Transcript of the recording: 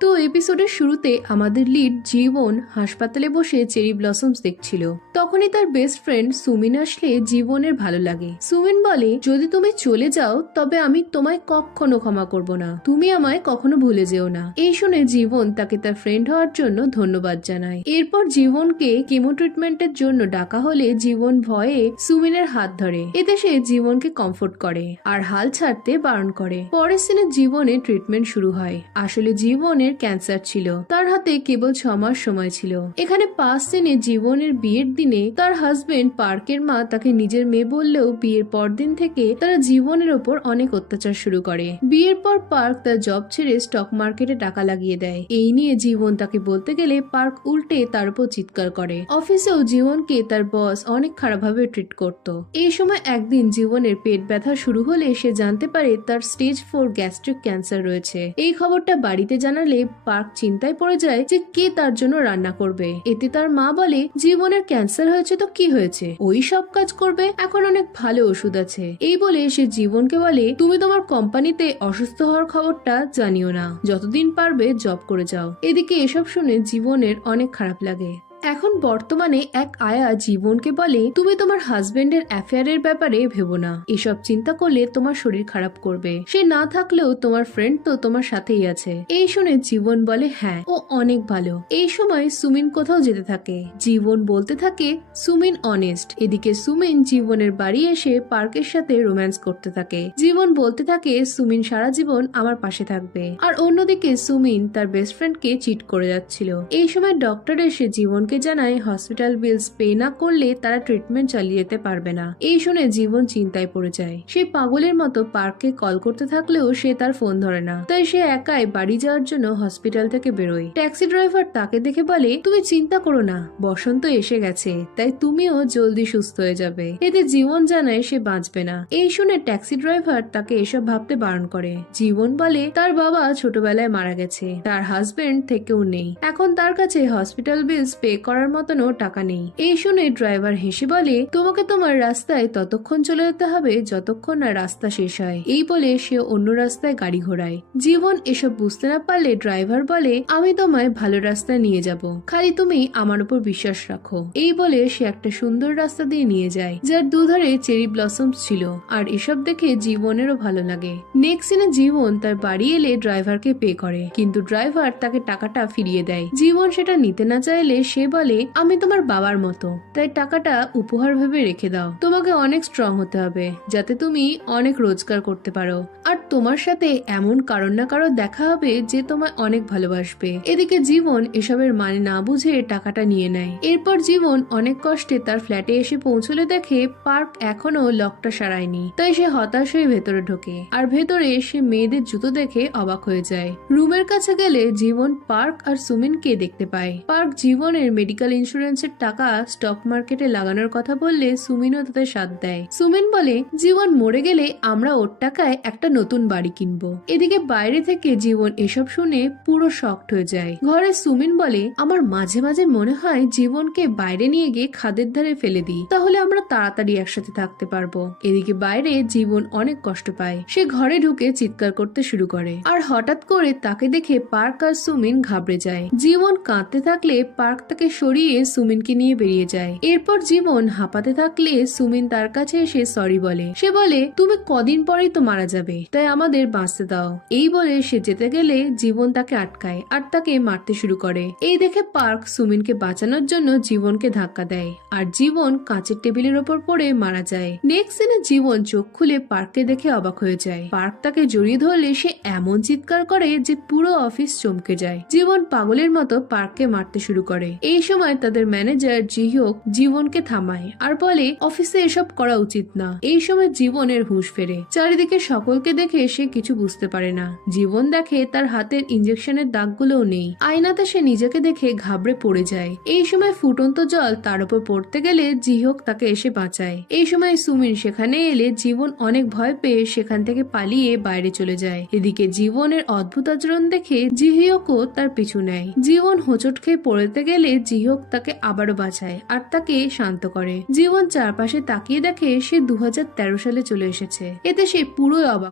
তো এপিসোডের শুরুতে আমাদের লিড জীবন হাসপাতালে বসে চেরি ব্লসমস দেখছিল। তখনই তার বেস্ট ফ্রেন্ড সুমিন আসলে জীবনের ভালো লাগে। সুমিন বলে, যদি তুমি চলে যাও তবে আমি তোমায় কখনো ক্ষমা করব না, তুমি আমায় কখনো ভুলে যেও না। এই শুনে জীবন তাকে তার ফ্রেন্ড হওয়ার জন্য ধন্যবাদ জানায়। এরপর জীবনকে কেমো ট্রিটমেন্টের জন্য ডাকা হলে জীবন ভয়ে সুমিনের হাত ধরে। এতে সে জীবনকে কমফোর্ট করে আর হাল ছাড়তে বারণ করে। পরের সিনে জীবনের ট্রিটমেন্ট শুরু হয়। আসলে জীবনের ক্যান্সার ছিল, তার হাতে কেবল 6 মাস সময় ছিল। এখানে 5 সিনে জীবনের বিয়ের দিনে তার হাজবেন্ড পার্কের মা তাকে নিজের মেয়ে বললেও বিয়ের পর দিন থেকে তারা জীবনের ওপর অনেক অত্যাচার শুরু করে। বিয়ের পর পার্ক তার জব ছেড়ে স্টক মার্কেটে টাকা লাগিয়ে দেয়। এই নিয়ে জীবন তাকে বলতে গেলে পার্ক উল্টে তার উপর চিৎকার করে। অফিসেও জীবনকে তার বস অনেক খারাপভাবে ট্রিট করত। এই সময় একদিন জীবনের পেট ব্যথা শুরু হলে সে জানতে পারে তার স্টেজ 4 গ্যাস্ট্রিক ক্যান্সার রয়েছে। এই খবরটা বাড়িতে জানালে পার্ক চিন্তায় পড়ে যায় যে কে তার জন্য রান্না করবে। এতে তার মা বলে, জীবনের ক্যান্সার হয়েছে তো কি হয়েছে, ওই সব কাজ করবে, এখন অনেক ভালো ওষুধ আছে। এই বলে সে জীবনকে বলে, তুমি তোমার কোম্পানিতে অসুস্থ হওয়ার খবরটা জানিও না, যতদিন পারবে জব করে যাও। এদিকে এসব শুনে জীবনের অনেক খারাপ লাগে। এখন বর্তমানে এক আয়া জীবনকে বলে, তুমি তোমার হাজবেন্ডের অ্যাফেয়ারের ব্যাপারে ভেবো না, এসব চিন্তা করলে তোমার শরীর খারাপ করবে। সে না থাকলেও তোমার ফ্রেন্ড তো তোমার সাথেই আছে। এই শুনে জীবন বলে, হ্যাঁ ও অনেক ভালো। এই সময় সুমিন কোথাও যেতে থাকে। জীবন বলতে থাকে সুমিন অনেস্ট। এদিকে সুমিন জীবনের বাড়ি এসে পার্কের সাথে রোম্যান্স করতে থাকে। জীবন বলতে থাকে সুমিন সারা জীবন আমার পাশে থাকবে। আর অন্যদিকে সুমিন তার বেস্ট ফ্রেন্ডকে চিট করে যাচ্ছিল। এই সময় ডক্টর এসে জীবন জানায় হসপিটাল বিলস পে না করলে তারা ট্রিটমেন্ট চালিয়ে যেতে পারবে না। এই শুনে জীবন চিন্তায় পড়ে যায়। সে পাগলের মতো পার্ককে কল করতে থাকলেও সে তার ফোন ধরে না। তাই সে একাই বাড়ি যাওয়ার জন্য হসপিটাল থেকে বেরোয়। ট্যাক্সি ড্রাইভার তাকে দেখে বলে, তুমি চিন্তা করো না, বসন্ত এসে গেছে, তাই তুমিও জলদি সুস্থ হয়ে যাবে। এতে জীবন জানায় সে বাঁচবে না। এই শুনে ট্যাক্সি ড্রাইভার তাকে এসব ভাবতে বারণ করে। জীবন বলে, তার বাবা ছোটবেলায় মারা গেছে, তার হাজবেন্ড থেকেও নেই, এখন তার কাছে হসপিটাল বিলস পে করার মতনও টাকা নেই। এই শুনে ড্রাইভার হেসে বলে, তোমাকে তোমার রাস্তায় ততক্ষণ চলে যেতে হবে যতক্ষণ না রাস্তা শেষ হয়। এই বলে সে অন্য রাস্তায় গাড়ি ঘোরায়। জীবন এসব বুঝতে না পারলে ড্রাইভার বলে, আমি তোমায় ভালো রাস্তায় নিয়ে যাব, খালি তুমি আমার উপর বিশ্বাস রাখো। এই বলে সে একটা সুন্দর রাস্তা দিয়ে নিয়ে যায়, যার দুধারে চেরি ব্লসমস ছিল। আর এসব দেখে জীবনেরও ভালো লাগে। নেক্সট সিনে জীবন তার বাড়ি এলে ড্রাইভারকে পে করে, কিন্তু ড্রাইভার তাকে টাকাটা ফিরিয়ে দেয়। জীবন সেটা নিতে না চাইলে সে বলে, আমি তোমার বাবার মতো, তাই টাকাটা উপহার ভেবে রেখে দাও। তোমাকে অনেক স্ট্রং হতে হবে যাতে তুমি অনেক রোজগার করতে পারো, আর তোমার সাথে এমন কারণ না কারো দেখা হবে যে তোমায় অনেক ভালোবাসবে। এদিকে জীবন এসবের মানে না বুঝে টাকাটা নিয়ে নেয়। এরপর জীবন অনেক কষ্টে তার ফ্ল্যাটে এসে পৌঁছলে দেখে পার্ক এখনো লকটা সারায়নি। তাই সে হতাশ হয়ে ভেতরে ঢোকে, আর ভেতরে সে মেয়েদের জুতো দেখে অবাক হয়ে যায়। রুমের কাছে গেলে জীবন পার্ক আর সুমিনকে দেখতে পায়। পার্ক জীবনের মেডিকেল ইন্স্যুরেন্সের টাকা স্টক মার্কেটে লাগানোর কথা বললে সুমিনও তাতে সাথ দেয়। সুমিন বলে, জীবন মরে গেলে আমরা ওর টাকায় একটা নতুন বাড়ি কিনবো। এদিকে বাইরে থেকে জীবন এসব শুনে পুরো শকড হয়ে যায়। ঘরে সুমিন বলে, আমার মাঝে মাঝে মনে হয় জীবনকে বাইরে নিয়ে গিয়ে খাদের ধারে ফেলে দিই, তাহলে আমরা তাড়াতাড়ি একসাথে থাকতে পারবো। এদিকে বাইরে জীবন অনেক কষ্ট পায়। সে ঘরে ঢুকে চিৎকার করতে শুরু করে, আর হঠাৎ করে তাকে দেখে পার্ক আর সুমিন ঘাবড়ে যায়। জীবন কাঁদতে থাকলে পার্ক তাকে সরিয়ে সুমিনকে নিয়ে বেরিয়ে যায়। এরপর জীবন হাঁপাতে থাকলে সুমিন তার কাছে এসে সরি বলে। সে বলে, তুমি কদিন পরেই তো মারা যাবে, তাই আমাদের বাঁচতে দাও। এই বলে সে যেতে গেলে জীবন তাকে আটকায় আর তাকে মারতে শুরু করে। এই দেখে পার্ক সুমিনকে বাঁচানোর জন্য জীবনকে ধাক্কা দেয়, আর জীবন কাঁচের টেবিলের ওপর পড়ে মারা যায়। নেক্সট সিনে জীবন চোখ খুলে পার্ককে দেখে অবাক হয়ে যায়। পার্ক তাকে জড়িয়ে ধরলে সে এমন চিৎকার করে যে পুরো অফিস চমকে যায়। জীবন পাগলের মতো পার্ককে মারতে শুরু করে। এই সময় তাদের ম্যানেজার জিহিওক জীবনকে থামায় আর বলে, অফিসে এসব করা উচিত না। এই সময় জীবনের হুঁশ ফেরে। চারিদিকে সকলকে দেখে সে কিছু বুঝতে পারে না। জীবন দেখে তার হাতের ইঞ্জেকশনের দাগগুলোও নেই। আয়নাতে সে নিজেকে দেখে ঘাবড়ে পড়ে যায়। এই সময় ফুটন্ত জল তার উপর পড়তে গেলে জিহিওক তাকে এসে বাঁচায়। এই সময় সুমিন সেখানে এলে জীবন অনেক ভয় পেয়ে সেখান থেকে পালিয়ে বাইরে চলে যায়। এদিকে জীবনের অদ্ভুত আচরণ দেখে জিহিওকও তার পিছু নেয়। জীবন হোঁচট খেয়ে পড়তে গেলে জিহিওক তাকে আবারও বাঁচায় আর তাকে শান্ত করে। জীবন চারপাশে তাকিয়ে দেখে সে 2013 সালে চলে এসেছে। এতে সে পুরো অবাক।